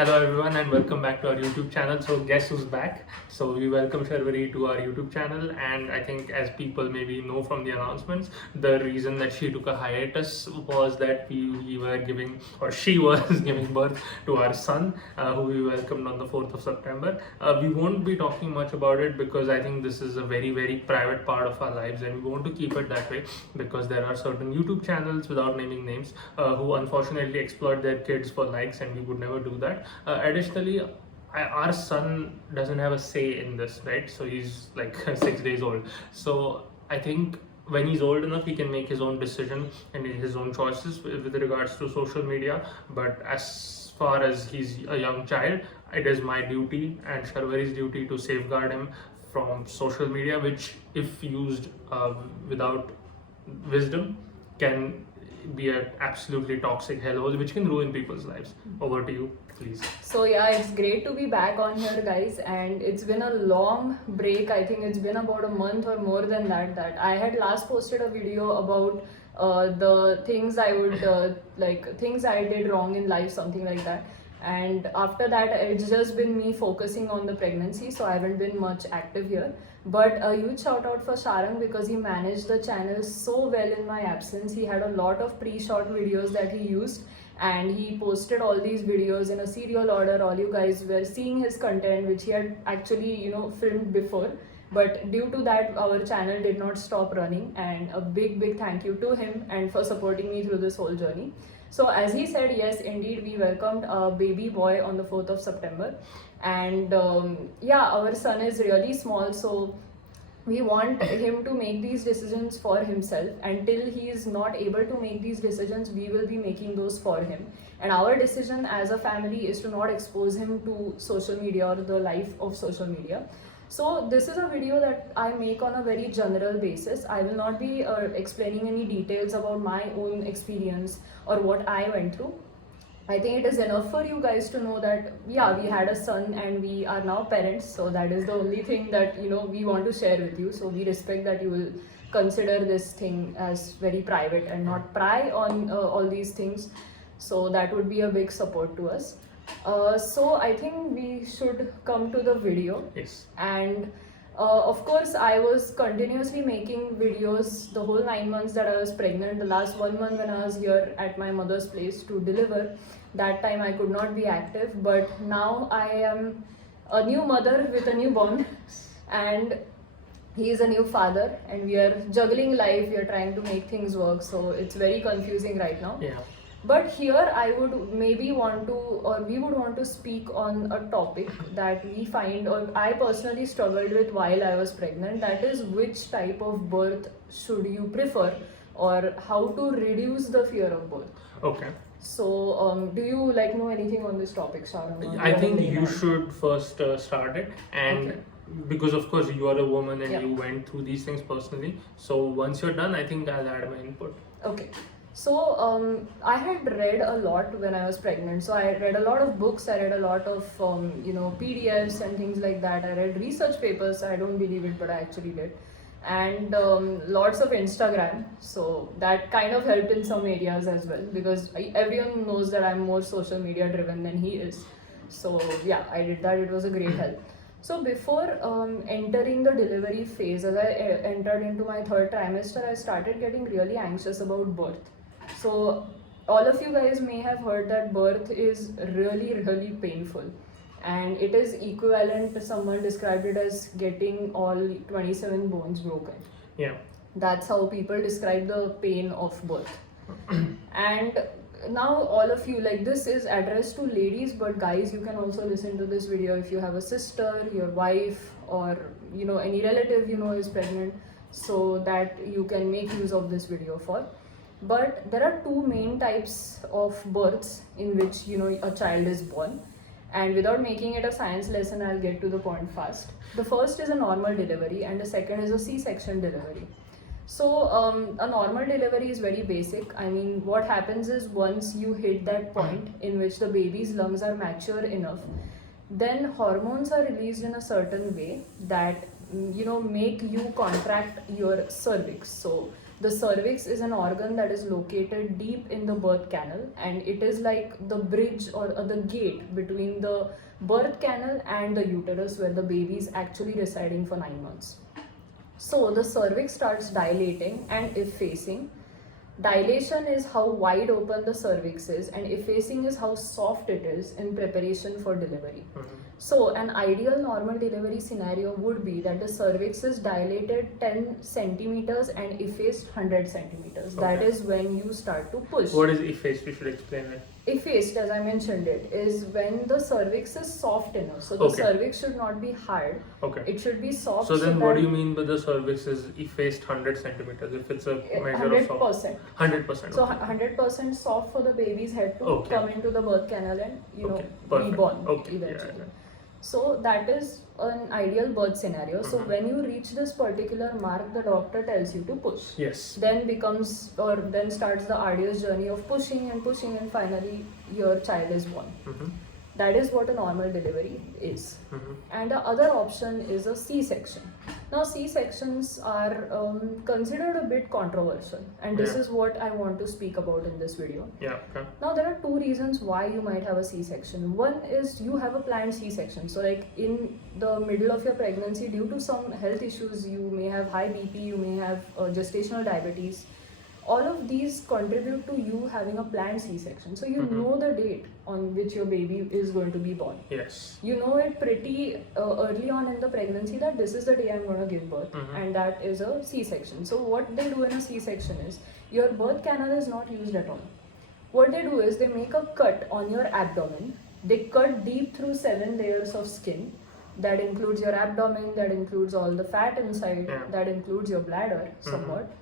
Hello everyone and welcome back to our YouTube channel. So guess who's back? So we welcome Sharvari to our YouTube channel, and I think as people maybe know from the announcements, the reason that she took a hiatus was that we were giving, or she was giving birth to our son, who we welcomed on the 4th of September. We won't be talking much about it because I think this is a very private part of our lives, and we want to keep it that way because there are certain YouTube channels, without naming names, who unfortunately exploit their kids for likes, and we would never do that. Additionally, our son doesn't have a say in this, right? So he's like 6 days old. So I think when he's old enough, he can make his own decision and his own choices with regards to social media. But as far as he's a young child, it is my duty and Sharvari's duty to safeguard him from social media, which, if used without wisdom, can be an absolutely toxic hellhole which can ruin people's lives. Over to you, please. So yeah, it's great to be back on here, guys, and it's been a long break. I think it's been about a month or more than that I had last posted a video about the things I would things I did wrong in life, something like that. And after that, it's just been me focusing on the pregnancy, so I haven't been much active here. But a huge shout out for Sharang because he managed the channel so well in my absence. He had a lot of pre-shot videos that he used, and he posted all these videos in a serial order. All you guys were seeing his content, which he had actually filmed before. But due to that, our channel did not stop running, and a big thank you to him and for supporting me through this whole journey. So as he said, yes, indeed, we welcomed a baby boy on the 4th of September. And yeah, our son is really small, so we want him to make these decisions for himself. Until he is not able to make these decisions, we will be making those for him. And our decision as a family is to not expose him to social media or the life of social media. So this is a video that I make on a very general basis. I will not be explaining any details about my own experience or what I went through. I think it is enough for you guys to know that yeah, we had a son and we are now parents. So that is the only thing that we want to share with you. So we respect that you will consider this thing as very private and not pry on all these things. So that would be a big support to us. So I think we should come to the video. Yes. And of course, I was continuously making videos the whole 9 months that I was pregnant. The last 1 month when I was here at my mother's place to deliver, that time I could not be active. But now I am a new mother with a newborn, and he is a new father, and we are juggling life. We are trying to make things work. So it's very confusing right now. Yeah. But here I would maybe want to, or we would want to speak on a topic that we find, or I personally struggled with while I was pregnant. That is, which type of birth should you prefer, or how to reduce the fear of birth. Okay. So, do you know anything on this topic, Sharon? I think you should first start it, and Okay. because of course you are a woman and Yeah. you went through these things personally. So once you're done, I think I'll add my input. Okay. So I had read a lot when I was pregnant. So I read a lot of books. I read a lot of PDFs and things like that. I read research papers. I don't believe it, but I actually did. And lots of Instagram. So that kind of helped in some areas as well, because everyone knows that I'm more social media driven than he is. So yeah, I did that. It was a great help. So before entering the delivery phase, as I entered into my third trimester, I started getting really anxious about birth. So all of you guys may have heard that birth is really painful, and it is equivalent to, someone described it as getting all 27 bones broken. Yeah. That's how people describe the pain of birth. And now all of you, this is addressed to ladies, but guys, you can also listen to this video if you have a sister, your wife, or any relative is pregnant, so that you can make use of this video for. But there are two main types of births in which a child is born. And without making it a science lesson, I'll get to the point fast. The first is a normal delivery, and the second is a C-section delivery. So a normal delivery is very basic. I mean, what happens is, once you hit that point in which the baby's lungs are mature enough, then hormones are released in a certain way that make you contract your cervix. So The cervix is an organ that is located deep in the birth canal, and it is like the bridge or the gate between the birth canal and the uterus, where the baby is actually residing for 9 months. So the cervix starts dilating and effacing. Dilation is how wide open the cervix is, and effacing is how soft it is in preparation for delivery. So an ideal normal delivery scenario would be that the cervix is dilated 10 centimeters and effaced 100 centimeters. Okay. That is when you start to push. What is effaced? You should explain it. Effaced, as I mentioned it, is when the cervix is soft enough. So the Okay. cervix should not be hard. Okay. It should be soft. So then, what that do you mean by the cervix is effaced 100 centimeters? If it's a measure of soft, 100%. 100%. So 100% soft for the baby's head to Okay. come into the birth canal and Okay. be Perfect. born Okay. eventually. Yeah. So that is an ideal birth scenario. So Mhm. when you reach this particular mark, the doctor tells you to push. Yes. Then starts the arduous journey of pushing and pushing, and finally your child is born. Mm-hmm. That is what a normal delivery is. Mm-hmm. And the other option is a C-section. Now C-sections are considered a bit controversial, and this Yeah. is what I want to speak about in this video. Yeah. Okay. Now there are two reasons why you might have a C-section. One is you have a planned C-section. So like in the middle of your pregnancy, due to some health issues, you may have high BP, you may have gestational diabetes. All of these contribute to you having a planned C-section. So you Mhm. know the date on which your baby is going to be born. Yes. You know it pretty early on in the pregnancy that this is the day I'm going to give birth, Mhm. and that is a C-section. So what they do in a C-section is your birth canal is not used at all. What they do is they make a cut on your abdomen. They cut deep through 7 layers of skin. That includes your abdomen, that includes all the fat inside, Yeah. that includes your bladder somewhat,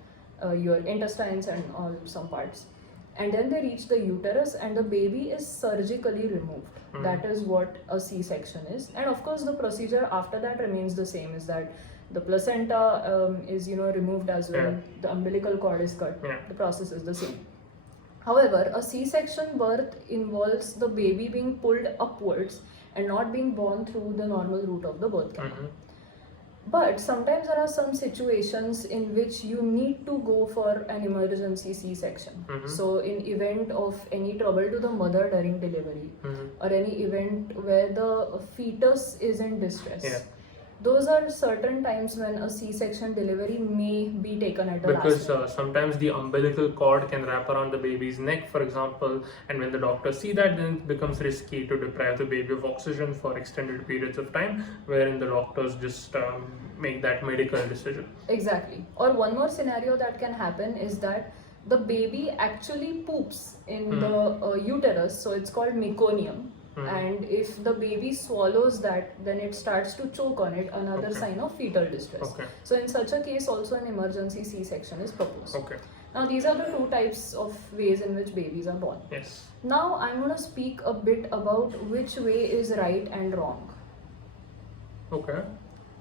your intestines and all some parts. And then they reach the uterus and the baby is surgically removed. That is what a C-section is. And of course the procedure after that remains the same, is that the placenta is removed as well. Yeah. The umbilical cord is cut. Yeah. The process is the same. However, a C-section birth involves the baby being pulled upwards and not being born through the normal route of the birth canal. Mm-hmm. But sometimes there are some situations in which you need to go for an emergency C-section. Mhm. So in event of any trouble to the mother during delivery, Mm-hmm. or any event where the fetus is in distress, Yeah. those are certain times when a C-section delivery may be taken at the Because last minute. sometimes the umbilical cord can wrap around the baby's neck, for example, and when the doctors see that, then it becomes risky to deprive the baby of oxygen for extended periods of time, wherein the doctors just make that medical decision. Exactly. Or one more scenario that can happen is that the baby actually poops in the uterus, so it's called meconium. And if the baby swallows that, then it starts to choke on it, another Okay. sign of fetal distress. Okay. So in such a case also an emergency C-section is proposed. Okay. Now these are the two types of ways in which babies are born. Yes. Now I'm going to speak a bit about which way is right and wrong. Okay.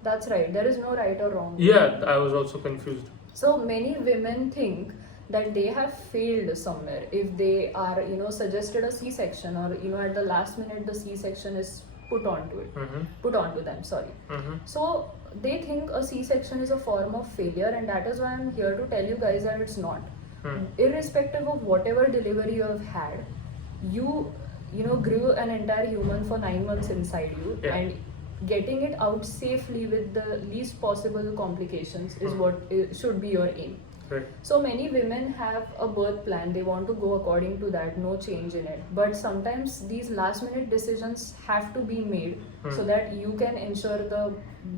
That's right, there is no right or wrong. Yeah, I was also confused. So many women think that they have failed somewhere if they are suggested a C-section, or at the last minute the C-section is put onto them, sorry. Mm-hmm. So they think a C-section is a form of failure, and that is why I'm here to tell you guys that it's not. Irrespective of whatever delivery you have had, you grew an entire human for 9 months inside you. Yeah. And getting it out safely with the least possible complications is what should be your aim. Right. So many women have a birth plan, they want to go according to that, no change in it. But sometimes these last minute decisions have to be made so that you can ensure the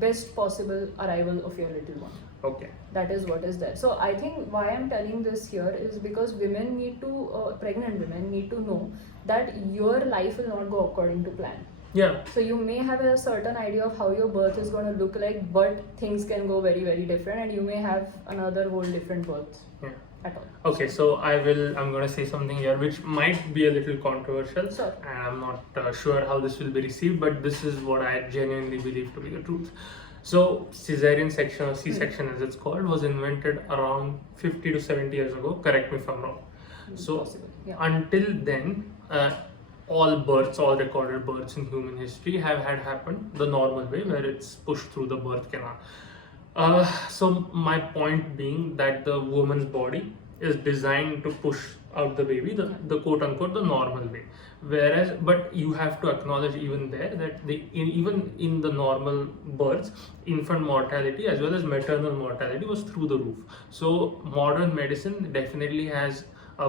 best possible arrival of your little one. Okay. That is what is there. So I think why I'm telling this here is because women need to, pregnant women need to know that your life will not go according to plan. Yeah. So you may have a certain idea of how your birth is going to look like, but things can go very, very different, and you may have another whole different birth Yeah. at all. Okay, so I'm going to say something here which might be a little controversial. Sure. And I'm not sure how this will be received, but this is what I genuinely believe to be the truth. So cesarean section, or C-section as it's called, was invented around 50 to 70 years ago. Correct me if I'm wrong. So Possible. Yeah. until then, all recorded births in human history have had happened the normal way, where it's pushed through the birth canal. So my point being that the woman's body is designed to push out the baby the quote unquote the normal way, whereas but you have to acknowledge even there that even in the normal births, infant mortality as well as maternal mortality was through the roof. So modern medicine definitely has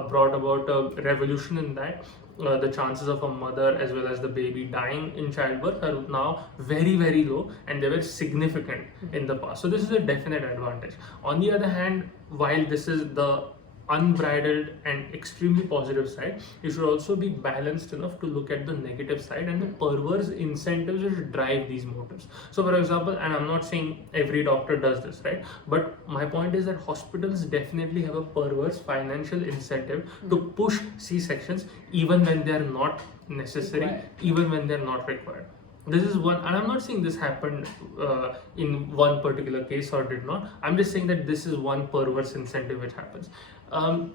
brought about a revolution in that. The chances of a mother as well as the baby dying in childbirth are now very very low, and they were significant in the past. So this is a definite advantage. On the other hand, while this is the unbridled and extremely positive side, you should also be balanced enough to look at the negative side and the perverse incentives which drive these motives. So for example, and I'm not saying every doctor does this, right, but my point is that hospitals definitely have a perverse financial incentive to push C-sections even when they are not necessary, even when they're not required. This is one, and I'm not saying this happened in one particular case or did not. I'm just saying that this is one perverse incentive which happens. um,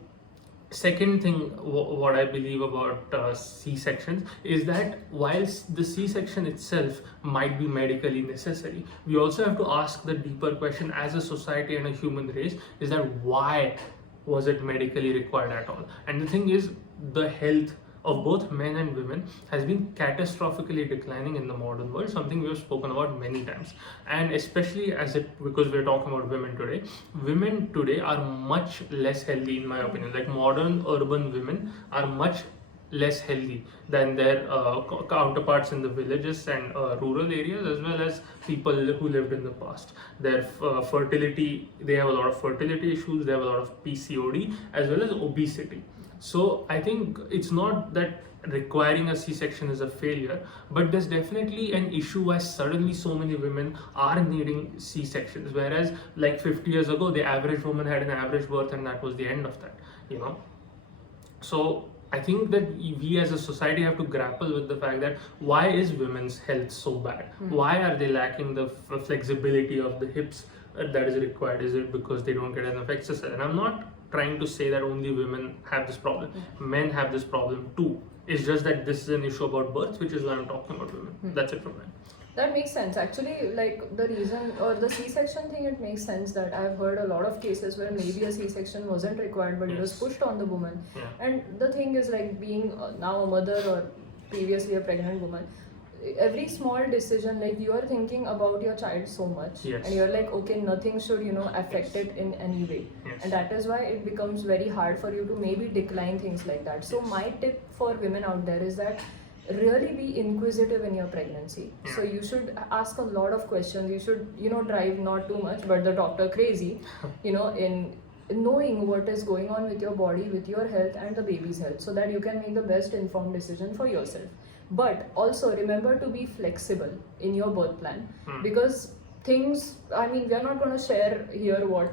Second thing, what I believe about C-sections is that whilst the C-section itself might be medically necessary, we also have to ask the deeper question as a society and a human race, is that why was it medically required at all? And the thing is, the health of both men and women has been catastrophically declining in the modern world, something we have spoken about many times. And especially because we're talking about women today are much less healthy, in my opinion. Like modern urban women are much less healthy than their counterparts in the villages and rural areas, as well as people who lived in the past. Their fertility, they have a lot of fertility issues, they have a lot of PCOD as well as obesity. So I think it's not that requiring a C-section is a failure, but there's definitely an issue why suddenly so many women are needing C-sections, whereas like 50 years ago the average woman had an average birth and that was the end of that, you know. So I think that we as a society have to grapple with the fact that why is women's health so bad? Why are they lacking the flexibility of the hips that is required? Is it because they don't get enough exercise? And I'm not trying to say that only women have this problem. Men have this problem too. It's just that this is an issue about birth, which is why I'm talking about women. That's it from me. That makes sense. Actually, like the reason or the C-section thing, it makes sense that I've heard a lot of cases where maybe a C-section wasn't required, but it was pushed on the woman. Yeah. And the thing is, like being now a mother or previously a pregnant woman, every small decision, like you are thinking about your child so much, Yes. and you're like, okay, nothing should affect it in any way. Yes. And that is why it becomes very hard for you to maybe decline things like that. So my tip for women out there is that really be inquisitive in your pregnancy. So you should ask a lot of questions. You should drive not too much but the doctor crazy, in knowing what is going on with your body, with your health and the baby's health, so that you can make the best informed decision for yourself. But also remember to be flexible in your birth plan, because things, I mean, we are not going to share here what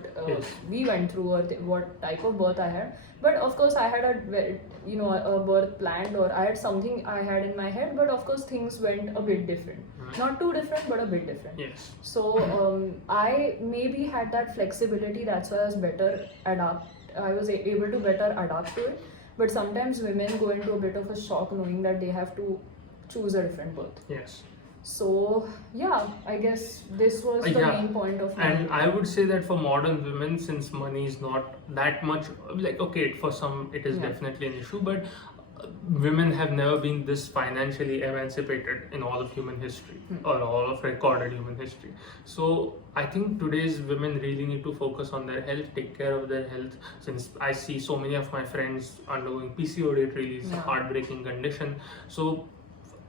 we went through or what type of birth I had, but of course I had a birth planned, or I had something I had in my head, but of course things went a bit different. Not too different, but a bit different. Yes. So I maybe had that flexibility, that's why I was able to better adapt to it. But sometimes women go into a bit of a shock knowing that they have to choose a different birth. Yes. So yeah, I guess this was the main point of mine. And I would say that for modern women, since money is not that much, like okay, for some it is definitely an issue, but women have never been this financially emancipated in all of human history or all of recorded human history. So I think today's women really need to focus on their health, take care of their health. Since I see so many of my friends undergoing PCOD, it really is a heartbreaking condition. So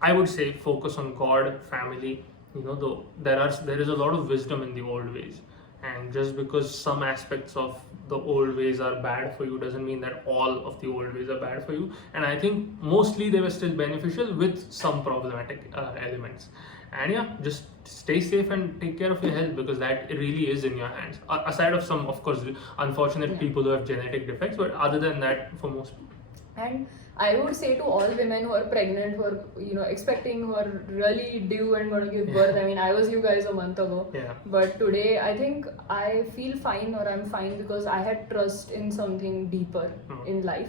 I would say focus on God, family. Though there is a lot of wisdom in the old ways, and just because some aspects of the old ways are bad for you doesn't mean that all of the old ways are bad for you. And I think mostly they were still beneficial with some problematic elements. And yeah, just stay safe and take care of your health, because that really is in your hands. Aside of some, of course, unfortunate people who have genetic defects, but other than that, for most people. And I would say to all women who are pregnant, who are expecting, who are really due and going to give birth. I mean, I was you guys a month ago, but today I think I feel fine, or I'm fine, because I had trust in something deeper in life.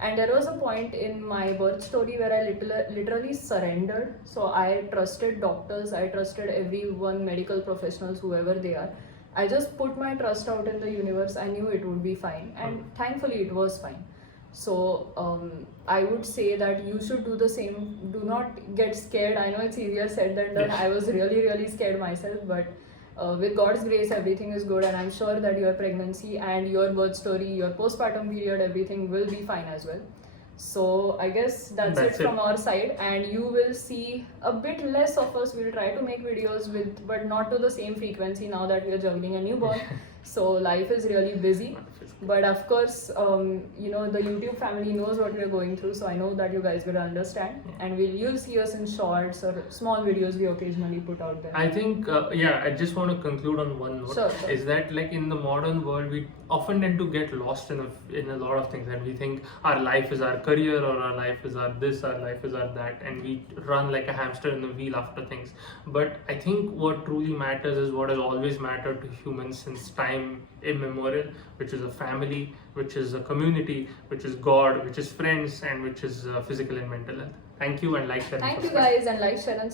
And there was a point in my birth story where I literally surrendered. So I trusted doctors, I trusted everyone, medical professionals, whoever they are. I just put my trust out in the universe. I knew it would be fine, and thankfully it was fine. So I would say that you should do the same. Do not get scared. I know it's easier said than done. Yes. I was really scared myself, but with God's grace, everything is good, and I'm sure that your pregnancy and your birth story, your postpartum period, everything will be fine as well. So I guess that's it from our side, and you will see a bit less of us. We'll try to make videos with, but not to the same frequency now that we are juggling a newborn. So life is really busy. But of course, you know, the YouTube family knows what we are going through, so I know that you guys will understand, and you'll see us in shorts or small videos we occasionally put out there. I think, I just want to conclude on one note. Sure. Is that like in the modern world, we often tend to get lost in a lot of things, and we think our life is our career, or our life is our this, our life is our that, and we run like a hamster in the wheel after things. But I think what truly matters is what has always mattered to humans since time immemorial, which is a family, which is a community, which is God, which is friends, and which is physical and mental health. Thank you, and like, share, and Thank you subscribe. guys, and like, share, and